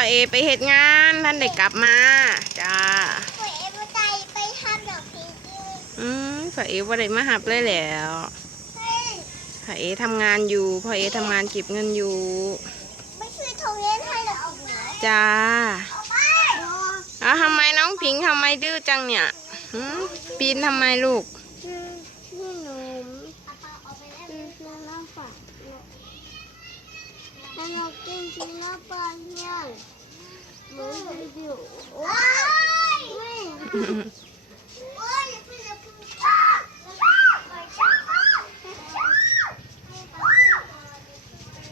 อเอไปเหตุงานท่านได้กลับมาจ้าพ่อเอมาใจไปทำดอกพิงกี้อืมพ่อเอว่าได้มาหับเลยแล้วเฮ้ยพ่อเอทำงานอยู่พ่อเอทำงานเก็บเงินอยู่ไม่ช่วยทงเล่นให้ดอกพิงกี้จ้าเอาไปแล้วทำไมน้องพิงค์ทำไมดื้อจังเนี่ยหืมปีนทำไมลูก and obtain peanut butter.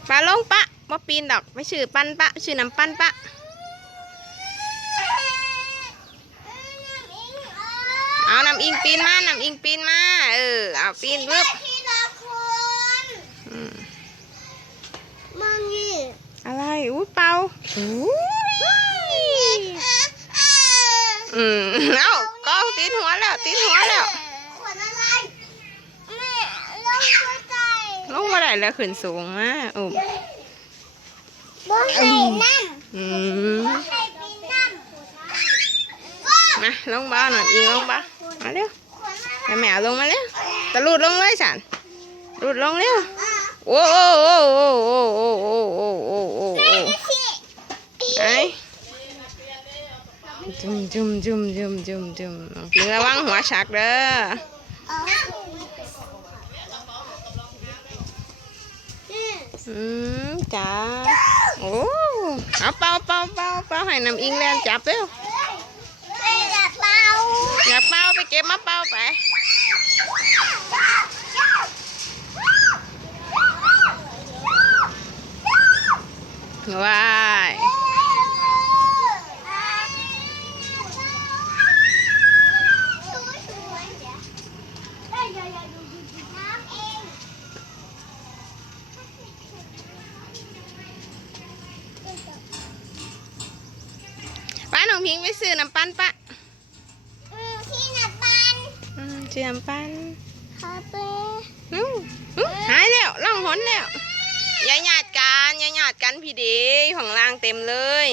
Bà lông bà, bà pin đọc, bà chữ băn bà, chữ nằm băn bà. เอานำอิงปีนมานำอิงปีนมา เออ เอาปีนปึ๊บ อู้อืมเอาก็ตีนหัวแล้วตีนหัวแล้ว ขวดอะไรแม่ลองช่วยใจลงมาได้แล้วขึ้นสูงมาอุ้มบ่ให้นั่งอืมบ่ให้ปีนั่งมาลงบ้าหน่อยอิงลงบ้ามาเร็วขวดอะไรให้แม่เอาลงมาเร็วตะลูดลงเลยสันลูดลงเร็วโอ้โอ้โอ้โอ้โอ้โอ้โอ้ โอ้โอ้โอ้โอ้ไอ้จุ่มจุ่มจุ่มจุ่มจุ่มจุ่มพิงระวังหัวชักเด้ออืมจ้าโอ้เอาเป่าเป่าเป่าเป่าให้น้ำอิงแลนจับเร็วไม่อยากเป่าอยากเป่าไปเก็บมาเป่าไปว้ายป้าหน องพิงไปซื้อน้ำปั้นปะที่หนับบันอืมซื้อน้ำปั้นคาเฟ่อื้ออื้อหายแล้วล่องหนแล้วอย่าหยาดกันอย่าหยาดกันพี่เดีของล่างเต็มเลย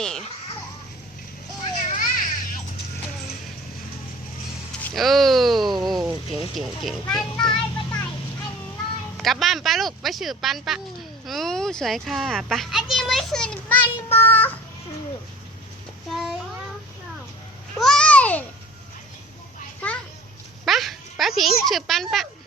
โอ้เก่งเก่งเก่งมัเก่นงน้อยไปไหนมันน้อยกลับบ้านป้าลูกไปซื้อปั้นปะอู้สวยค่ะไปะอันนี้ไม่คือบันบอ Diễn.